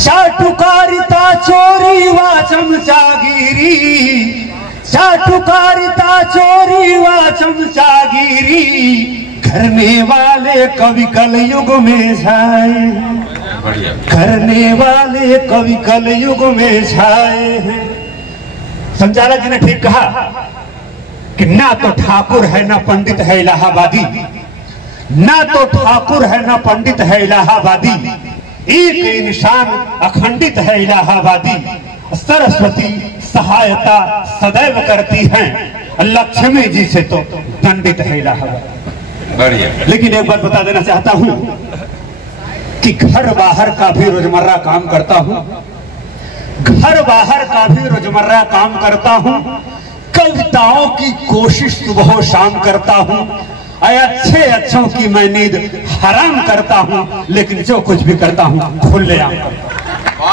चाटुकारिता चोरी व चमचागिरी, चाटुकारिता चोरी व चमचागिरी करने वाले कवि कलयुग में छाए, करने वाले कवि कलयुग में छाए हैं। संचालक जी ने ठीक कहा कि ना तो ठाकुर है ना पंडित है इलाहाबादी, ना तो ठाकुर है ना पंडित है इलाहाबादी, एक इंसान अखंडित है इलाहाबादी। सरस्वती सहायता सदैव करती हैं, लक्ष्मी जी से तो दंडित है इलाहाबादी। बढ़िया। लेकिन एक बात बता देना चाहता हूं कि घर बाहर का भी रोजमर्रा काम करता हूं, घर बाहर का भी रोजमर्रा काम करता हूं, कविताओं की कोशिश सुबह शाम करता हूं, अच्छे अच्छों की मैं नींद हराम करता हूं, लेकिन जो कुछ भी करता हूं खुलेआम करता हूं।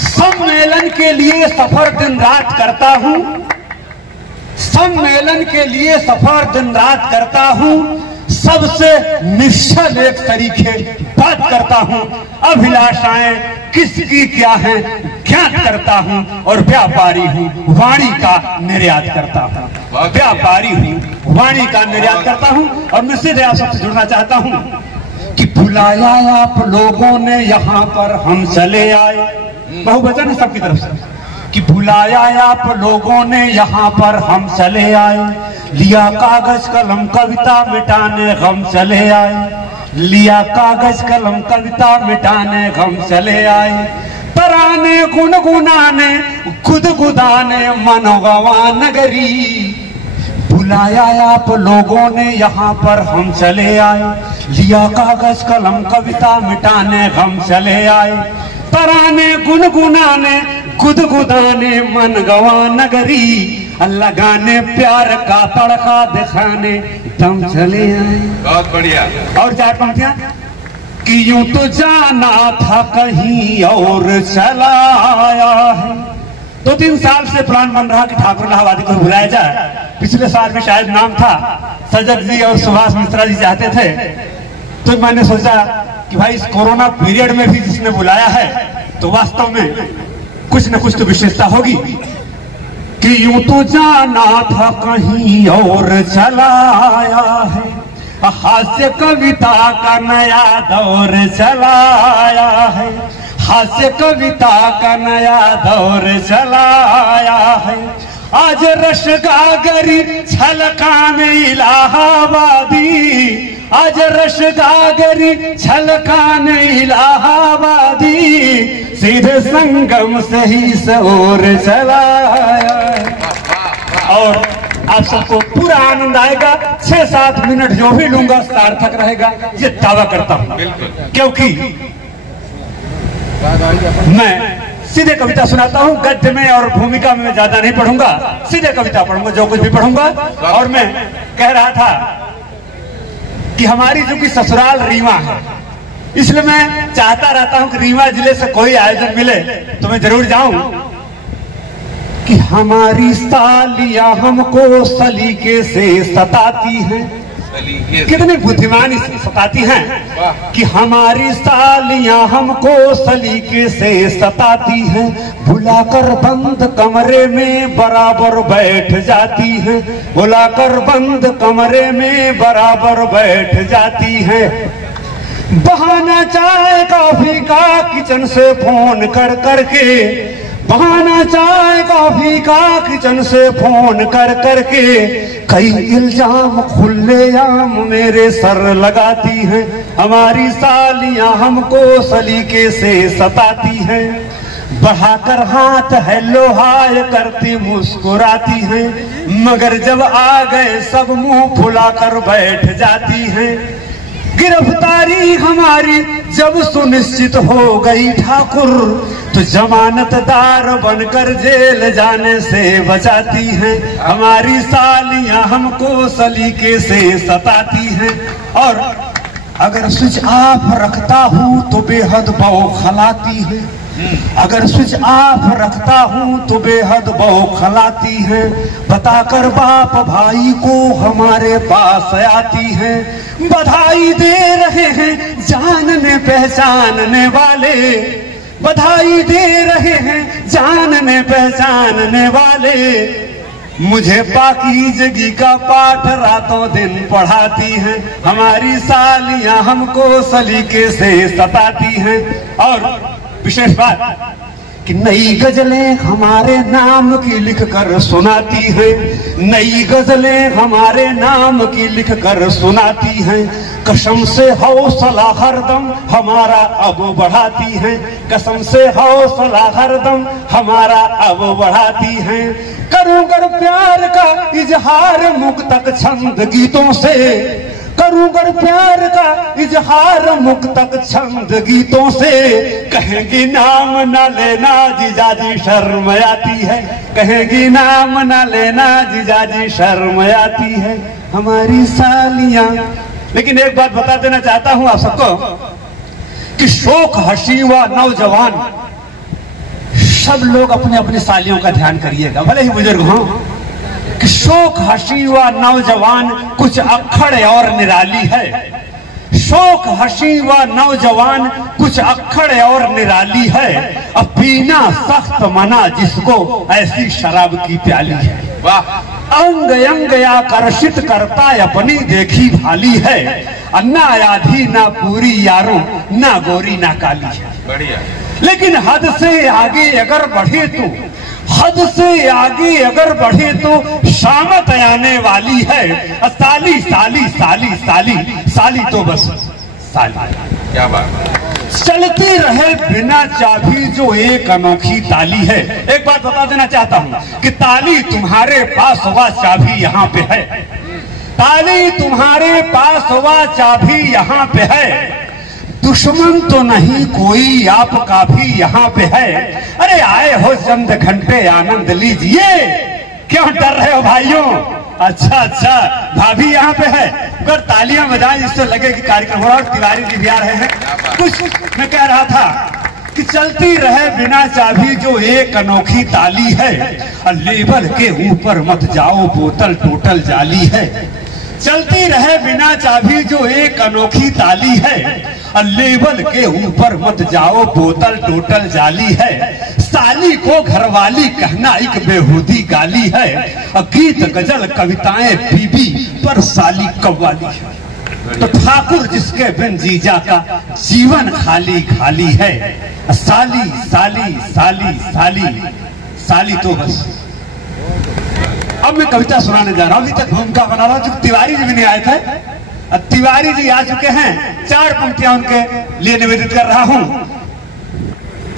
सम्मेलन के लिए सफर दिन रात करता हूं, सम्मेलन के लिए सफर दिन रात करता हूं, सबसे निश्चल एक तरीके बात करता हूं, अभिलाषाएं किसकी क्या है ज्ञात करता हूं, और व्यापारी हूं वाणी का निर्यात करता हूं, व्यापारी हूं वाणी का निर्यात करता हूं। और मैं सीधे आप सबसे जुड़ना चाहता हूं कि बुलाया आप लोगों ने यहां पर हम चले आए, बहुवचन है सबकी तरफ से, कि बुलाया आप लोगों ने यहाँ पर हम चले आए, लिया कागज कलम कविता मिटाने हम चले आए, लिया कागज कलम कविता मिटाने हम चले आए, तराने गुनगुनाने गुदगुदाने मनोगवा नगरी, बुलाया आप लोगों ने यहाँ पर हम चले आए, लिया कागज कलम कविता मिटाने हम चले आए, तराने गुनगुनाने गुदगुदाने मन गवा नगरी, लगाने प्यार का तड़का दिखाने दम चले आए। बहुत बढ़िया। और चार पंक्तियां कि यूं तो जाना था कहीं और चला आया है। 2-3 साल से प्लान बन रहा कि ठाकुर इलाहाबादी को बुलाया जाए। पिछले साल में शायद नाम था, सजग जी और सुभाष मिश्रा जी चाहते थे, तो मैंने सोचा कि भाई इस कोरोना पीरियड में भी जिसने बुलाया है तो वास्तव में कुछ न कुछ तो विशेषता होगी। कि यूं तो जाना था कहीं और चला आया है, हास्य कविता का नया दौर चला आया है, हास्य कविता का नया दौर चला आया है, आज रश गागरी छलकाने इलाहाबादी, आज रश गागरी छलकाने इलाहाबादी, सीधे संगम से ही सौर चलाया। और आप सबको पूरा आनंद आएगा, 6-7 मिनट जो भी लूंगा सार्थक रहेगा, ये दावा करता हूं, क्योंकि मैं सीधे कविता सुनाता हूं, गद्य में और भूमिका में ज्यादा नहीं पढ़ूंगा, सीधे कविता पढ़ूंगा, जो कुछ भी पढ़ूंगा। और मैं कह रहा था कि हमारी जो कि ससुराल रीवा है, इसलिए मैं चाहता रहता हूं कि रीवा जिले से कोई आयोजन मिले तो मैं जरूर जाऊं। कि हमारी सालियां हमको सलीके से सताती हैं, कितनी बुद्धिमानी से सताती हैं, कि हमारी सालियां हमको सलीके से सताती हैं, बुलाकर बंद कमरे में बराबर बैठ जाती हैं, बुलाकर बंद कमरे में बराबर बैठ जाती हैं, बहाना चाय कॉफी का किचन से फोन कर करके, बहाना चाय कॉफी का किचन से फोन कर करके, कई इल्जाम खुलेआम मेरे सर लगाती हैं, हमारी सालियां हमको सलीके से सताती हैं, बढ़ाकर हाथ हेलो हाय करती मुस्कुराती हैं, मगर जब आ गए सब मुंह फुलाकर बैठ जाती हैं, गिरफ्तारी हमारी जब सुनिश्चित हो गई ठाकुर, तो जमानतदार बनकर जेल जाने से बचाती हैं, हमारी सालियां हमको सलीके से सताती हैं। और अगर स्विच ऑफ रखता हूं तो बेहद बौखलाती है, अगर स्विच ऑफ रखता हूं तो बेहद बौखलाती है, बताकर बाप भाई को हमारे पास आती है, बधाई दे रहे हैं जानने पहचानने वाले, बधाई दे रहे हैं जानने पहचानने वाले, मुझे पाकीज़गी का पाठ रातों दिन पढ़ाती हैं, हमारी सालियां हमको सलीके से सताती हैं। और विशेष बात कि नई गजलें हमारे नाम की लिखकर सुनाती हैं, नई गजलें हमारे नाम की लिखकर सुनाती हैं, कसम से हौसला हरदम हमारा अब बढ़ाती हैं, कसम से हौसला हरदम हमारा अब बढ़ाती हैं। करूं गर प्यार का इजहार मुक्तक छंद गीतों से, करूं गर प्यार का इजहार मुक्तक छंद गीतों से, कहेंगी नाम न लेना जीजाजी शर्म आती है, कहेंगी नाम न लेना जीजाजी शर्म आती है हमारी सालियां। लेकिन एक बात बता देना चाहता हूं आप सबको कि शोक हसी व नौजवान, सब लोग अपने अपनी सालियों का ध्यान करिएगा, भले ही बुजुर्ग हों, कि शोक हसी व नौजवान कुछ अक्खड़ और निराली है, शोक हसी व नौजवान कुछ अक्खड़ और निराली है, अब पीना सख्त मना जिसको ऐसी शराब की प्याली है। वाह! अंग अंग आकर्षित करता अपनी देखी भाली है, ना आधी ना पूरी यारों, ना गोरी ना काली है। बढ़िया। लेकिन हद से आगे अगर बढ़े तो, हद से आगे अगर बढ़े तो शामत आने वाली है, साली साली साली साली साली तो बस साली। क्या बात! चलती रहे बिना चाबी जो एक अनोखी ताली है। एक बात बता देना चाहता हूं कि ताली तुम्हारे पास व चाबी यहाँ पे है, ताली तुम्हारे पास व चाबी यहाँ पे है, दुश्मन तो नहीं कोई आपका भी यहाँ पे है। अरे आए हो चंद घंटे आनंद लीजिए, क्यों डर रहे हो भाइयों? अच्छा अच्छा, भाभी यहाँ पे है, अगर तालियां बजाएं जिससे लगे कि कार्यक्रम हो रहा है। तिवारी जी भी आ रहे हैं। कुछ मैं कह रहा था कि चलती रहे बिना चाबी जो एक अनोखी ताली है, लेबल के ऊपर मत जाओ बोतल टोटल जाली है। चलती रहे बिना चाबी जो एक अनोखी ताली है, लेबल के ऊपर मत जाओ बोतल टोटल जाली है। साली को घरवाली कहना एक बेहूदी गाली है, गीत गजल कविताएं बीबी पर साली कव्वाली है। तो ठाकुर जिसके बिन जीजा का जीवन खाली खाली है, साली साली साली साली साली तो बस। अब मैं कविता सुनाने जा रहा हूं, अभी तक भूमिका बना रहा हूं, जो तिवारी जी भी नहीं आए थे। तिवारी जी आ चुके हैं, 4 पंक्तियां उनके लिए निवेदित कर रहा हूं।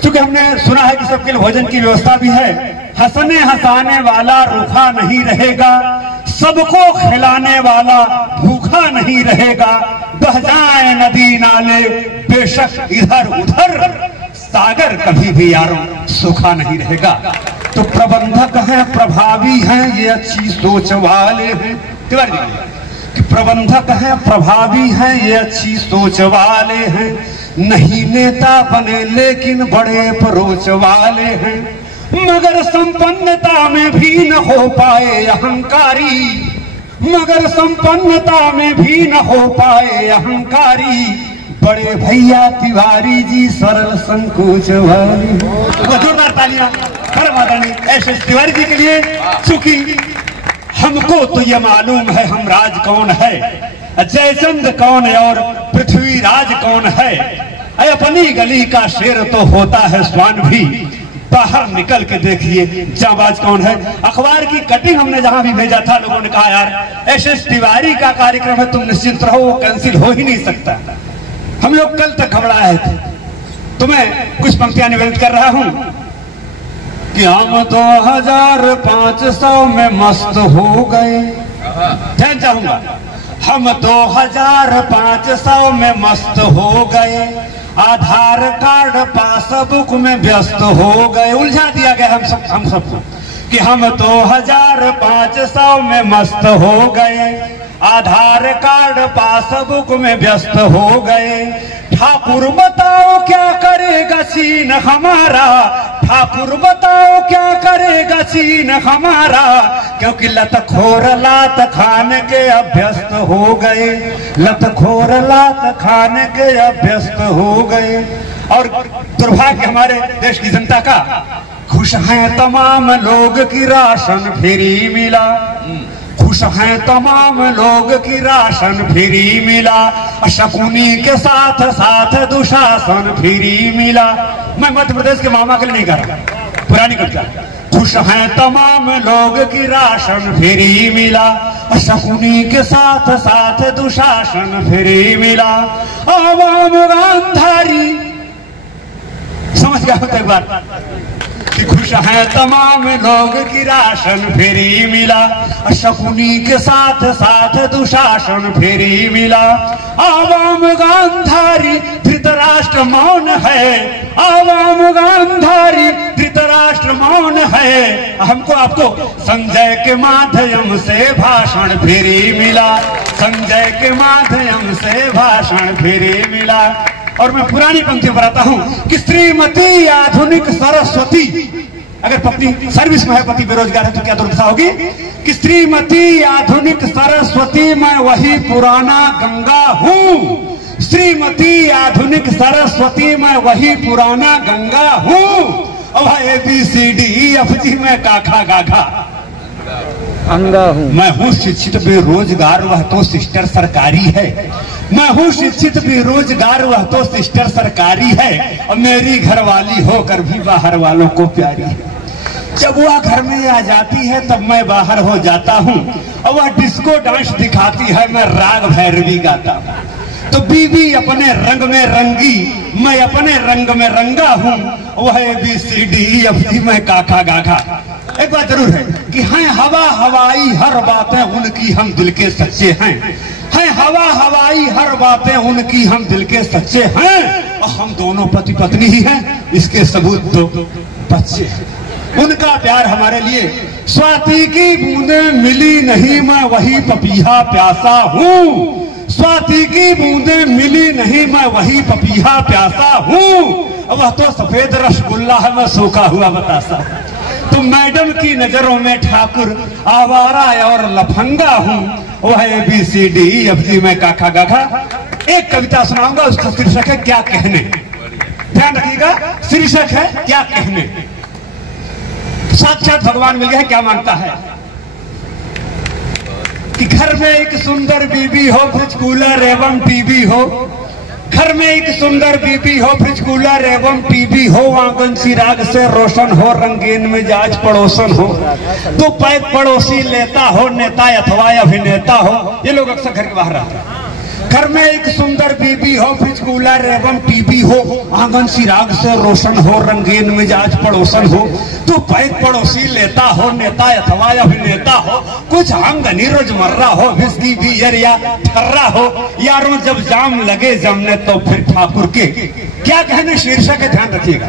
क्योंकि हमने सुना है कि सबके लिए भोजन की व्यवस्था भी है। हंसने हंसाने वाला रूखा नहीं रहेगा, सबको खिलाने वाला भूखा नहीं रहेगा। बह जाए नदी नाले बेशक इधर उधर, सागर कभी भी यारों सूखा नहीं रहेगा। तो प्रबंधक हैं, प्रभावी हैं, ये अच्छी सोच वाले हैं। तिवारी जी कि प्रबंधक हैं, प्रभावी हैं, ये अच्छी सोच वाले हैं, नहीं नेता बने लेकिन बड़े परोच वाले हैं, मगर संपन्नता में भी न हो पाए अहंकारी, मगर संपन्नता में भी न हो पाए अहंकारी। बड़े भैया तिवारी जी सरल संकोच वाली। जोरदार तालियां मातानी ऐसे तिवारी जी के लिए। चूंकि हमको तो ये मालूम है हम राज कौन है, जयचंद कौन है और पृथ्वी राज कौन है। अपनी गली का शेर तो होता है स्वान भी, बाहर निकल के देखिए जाबाज कौन है। अखबार की कटिंग हमने जहां भी भेजा था, लोगों ने कहा यार एस तिवारी का कार्यक्रम है, तुम निश्चिंत रहो, वो कैंसिल हो ही नहीं सकता। हम लोग कल तक घबराए थे। तो मैं कुछ पंक्तियां निवेदित कर रहा हूं कि हम 2500 में मस्त हो गए। ध्यान चाहूंगा, हम 2500 में मस्त हो गए, आधार कार्ड पासबुक में व्यस्त हो गए। उलझा दिया गया हम सबको कि हम 2500 में मस्त हो गए, आधार कार्ड पासबुक में व्यस्त हो गए। ठाकुर बताओ क्या करेगा चीन हमारा, ठाकुर बताओ क्या करेगा चीन हमारा, क्योंकि लतखोर लात खाने के अभ्यस्त हो गए, लतखोर लात खाने के अभ्यस्त हो गए। और दुर्भाग्य हमारे देश की जनता का। खुश हैं तमाम लोग की राशन फ्री मिला, खुश हैं तमाम लोग की राशन फ्री मिला, शकुनी के साथ साथ दुशासन फ्री मिला। मैं मध्य प्रदेश के मामा के लिए नहीं कर रहा, पुरानी कविता। खुश हैं तमाम लोग की राशन फ्री मिला, शकुनी के साथ साथ दुशासन फ्री मिला। आवाम गांधारी, समझ गया होता एक बार कि खुश हैं तमाम लोग की राशन फ्री मिला, शकुनी के साथ साथ दुशासन फ्री मिला। आवाम गांधारी धृतराष्ट्र मौन है, आवाम गांधारी धृतराष्ट्र मौन है। हमको आपको संजय के माध्यम से भाषण फ्री मिला, संजय के माध्यम से भाषण फ्री मिला। और मैं पुरानी पंक्ति पर आता हूं कि श्रीमती आधुनिक सरस्वती, अगर पत्नी सर्विस में है, पति बेरोजगार है तो क्या दुर्दशा होगी, कि श्रीमती आधुनिक सरस्वती मैं वही पुराना गंगा हूं, श्रीमती आधुनिक सरस्वती मैं वही पुराना गंगा हूं। अब ABCDEFG मैं काखा गाघा अंगा हूं। मैं हूं शिक्षित बेरोजगार, वह तो सिस्टर सरकारी है। मैं हूं शिक्षित बेरोजगार, वह तो सिस्टर सरकारी है। और मेरी घरवाली होकर भी बाहर वालों को प्यारी है। जब वह घर में आ जाती है तब मैं बाहर हो जाता हूं, और वह डिस्को डांस दिखाती है, मैं राग भैरवी गाता हूं। तो बीवी अपने रंग में रंगी, मैं अपने रंग में रंगा हूं। वह ABCDEFG मैं काका गाघा। एक बात जरूर है कि हैं हवा हवाई हर बातें उनकी हम दिल के सच्चे हैं, हैं हवा हवाई हर बातें उनकी हम दिल के सच्चे हैं। और हम दोनों पति पत्नी ही हैं, इसके सबूत दो बच्चे हैं। उनका प्यार हमारे लिए स्वाति की बूंदें मिली नहीं, मैं वही पपीहा प्यासा हूँ। स्वाति की बूंदें मिली नहीं, मैं वही पपीहा प्यासा हूँ। वह तो सफेद रसगुल्ला है, मैं सूखा हुआ बतासा। तो मैडम की नजरों में ठाकुर आवारा और लफंगा हूँ। वह ABCDEFG मैं काखा गाघा। एक कविता सुनाऊंगा, उसका शीर्षक है क्या कहने। ध्यान रखिएगा, शीर्षक है क्या कहने। साक्षात भगवान मिल गया है। क्या मांगता है कि घर में एक सुंदर बीबी हो, फ्रिज कूलर एवं टीवी हो। घर में एक सुंदर बीबी हो, फ्रिज कूलर एवं टीवी हो। आंगन चिराग से रोशन हो, रंगीन मिजाज पड़ोसन हो। तो पैक पड़ोसी लेता हो, नेता अथवा अभिनेता हो। ये लोग अक्सर घर के बाहर रहते हैं। घर में एक सुंदर बीबी हो, फ्रिज कूलर एवं टीवी हो। आंगन चिराग से रोशन हो, रंगीन मिजाज पड़ोसन हो। तो पैक पड़ोसी लेता हो, नेता अथवा अभिनेता हो। कुछ आमदनी रोजमर्रा हो, विस्की बियर या ठर्रा हो। यारों जब जाम लगे जमने तो फिर ठाकुर के क्या कहने। शीर्षक है, ध्यान रखिएगा।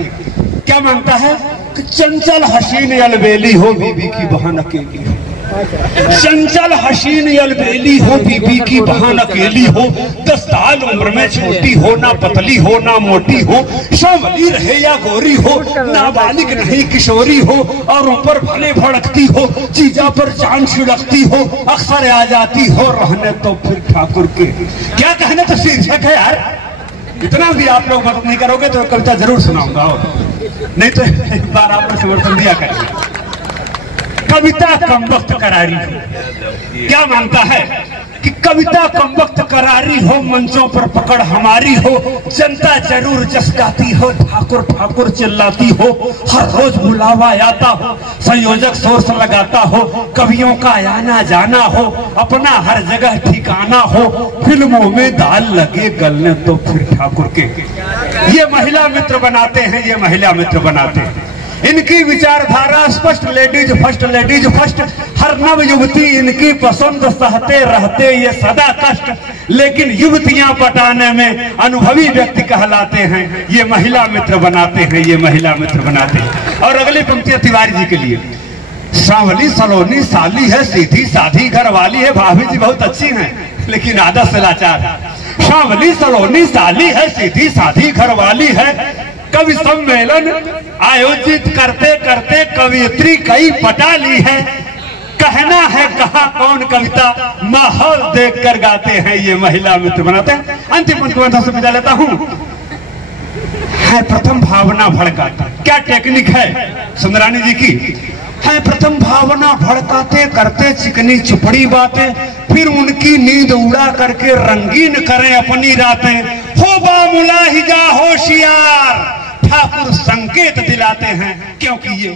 क्या मांगता है कि चंचल हसीन अलबेली हो, बीबी की बहन अकेली हो। चंचल हसीन अलबेली हो, बीबी की बहन अकेली हो। 10 साल उम्र में छोटी हो, ना पतली हो ना मोटी हो। सांवली रहे या गोरी हो, नाबालिग नहीं किशोरी हो। और ऊपर भले भड़कती हो, चीजा पर जान छिड़कती हो। अक्सर आ जाती हो रहने तो फिर ठाकुर के क्या कहने। तो शीर्षक है यार। इतना भी आप लोग मदद नहीं करोगे तो कविता जरूर सुनाऊंगा, नहीं तो एक बार आपने समर्थन दिया करेंगे। कविता कम वक्त करारी हो। क्या मानता है कि कविता कम वक्त करारी हो, मंचों पर पकड़ हमारी हो। जनता जरूर जसकाती हो, ठाकुर ठाकुर चिल्लाती हो। हर रोज बुलावा आता हो, संयोजक सोर्स लगाता हो। कवियों का आना जाना हो, अपना हर जगह ठिकाना हो। फिल्मों में दाल लगे गलने तो फिर ठाकुर के ये महिला मित्र बनाते हैं, ये महिला मित्र बनाते हैं। इनकी विचारधारा स्पष्ट, लेडीज फर्स्ट। हर नव युवती इनकी पसंद, सहते रहते ये सदा कष्ट। लेकिन युवतियां पटाने में अनुभवी व्यक्ति कहलाते हैं। ये महिला मित्र बनाते हैं, ये महिला मित्र बनाते हैं। और अगली पंक्ति तिवारी जी के लिए। सांवली सलोनी साली है, सीधी साधी घर वाली है। भाभी जी बहुत अच्छी हैं लेकिन आदत से लाचार है। सांवली सलोनी साली है, सीधी साधी घर वाली है। कवि सम्मेलन आयोजित करते करते कवियत्री कई पटा ली है। कहना है कहा कौन कविता, माहौल देखकर गाते हैं, ये महिला मित्र बनाते हैं। अंतिम पंक्ति से विदा लेता हूं। है प्रथम भावना भड़काते। क्या टेक्निक है सुंदरानी जी की? है प्रथम भावना भड़काते, करते चिकनी चुपड़ी बातें, फिर उनकी नींद उड़ा करके रंगीन करें अपनी रातें। हो बामुलाहिजा होशियार, ठाकुर संकेत दिलाते हैं, क्योंकि ये